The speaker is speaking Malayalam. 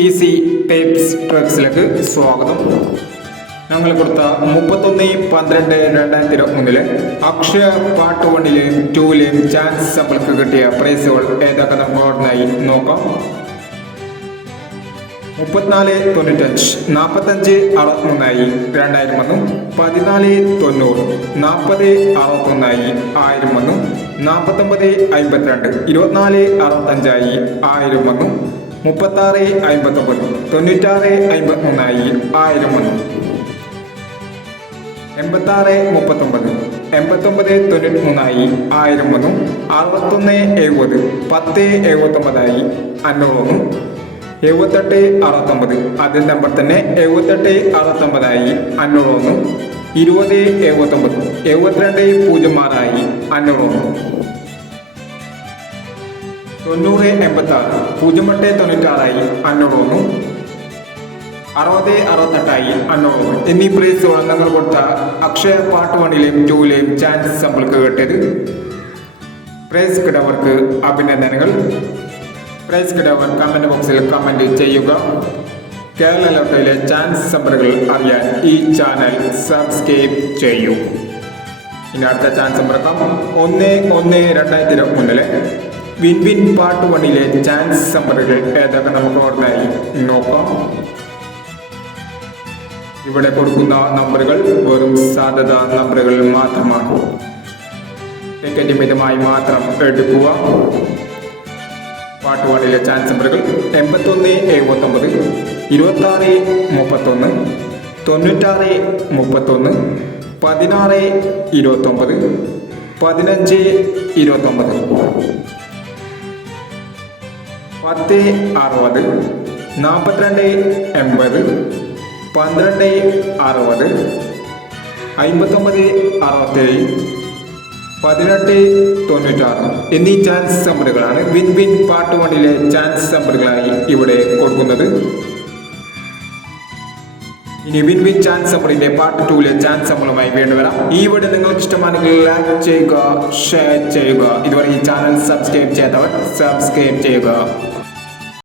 ഈസി ടൈപ്സ് ട്രിക്സിലേക്ക് സ്വാഗതം. ഞങ്ങൾ കൊടുത്ത 31/12/2023 അക്ഷയ പാർട്ട് 1ലെയും 2ലെയും ചാൻസ് നമ്മൾക്ക് കിട്ടിയ പ്രൈസുകൾ ഏതൊക്കെ നമുക്ക് ഓർമ്മയായി നോക്കാം. 34.95 45.63 2000 വന്നു. 14.90 40.61 1000 വന്നു. 49.52 24.65 1000 വന്നു. 36.59 96.53 1000 വന്നു. 86.39 89.93 1000 വന്നു. 61.70 10.79 500 വന്നു. 78.69 അതേ നമ്പർ തന്നെ 78.69 500 വന്നു. 20.79 72.06 500 വന്നു. 90.86 08.96 500 വന്നു. 60.68 500 വന്നു. എന്നീ പ്രൈസുകൾ നിങ്ങൾ കൊടുത്ത അക്ഷയ പാർട്ട് 1ലെയും 2ലെയും ചാൻസ് നമ്മൾക്ക് കിട്ടിയത്. പ്രൈസ് കിട്ടവർക്ക് അഭിനന്ദനങ്ങൾ. പ്രൈസ് കിട്ടവർ കമന്റ് ബോക്സിൽ കമന്റ് ചെയ്യുക. കേരള ലോട്ടറിയിലെ ചാൻസ് നമ്പറുകൾ അറിയാൻ ഈ ചാനൽ സബ്സ്ക്രൈബ് ചെയ്യൂ. ഇനി അടുത്ത chance number 1/1/2023 win win part 1ലെ ചാൻസ് നമ്പറുകൾ ഏതൊക്കെ നമുക്ക് ഓർമ്മയായി നോക്കാം. ഇവിടെ കൊടുക്കുന്ന നമ്പറുകൾ വെറും സാധ്യത നമ്പറുകൾ മാത്രമാണ്. ടിക്കറ്റ് മിതമായി മാത്രം എടുക്കുക. പാർട്ട് 1ലെ ചാൻസ് നമ്പറുകൾ 81.79 26.31 96.31 16.29 15.29 10.60 42.80 12.60 59.67 18.96 എന്നീ ചാൻസ് നമ്പറുകളാണ് വിൻ വിൻ പാർട്ട് 1ലെ ചാൻസ് നമ്പറുകളായി ഇവിടെ കൊടുക്കുന്നത്. ഇനി വിൻ വിൻ ചാൻസ് നമ്പറിന്റെ പാർട്ട് 2ലെ ചാൻസ് നമ്പറുമായി വീണ്ടും വരാം. ഈ വീഡിയോ നിങ്ങൾക്ക് ഇഷ്ടമാണെങ്കിൽ ലൈക്ക് ചെയ്യുക, ഷെയർ ചെയ്യുക. ഇതുവരെ ഈ ചാനൽ സബ്സ്ക്രൈബ് ചെയ്യാത്തവർ സബ്സ്ക്രൈബ് ചെയ്യുക.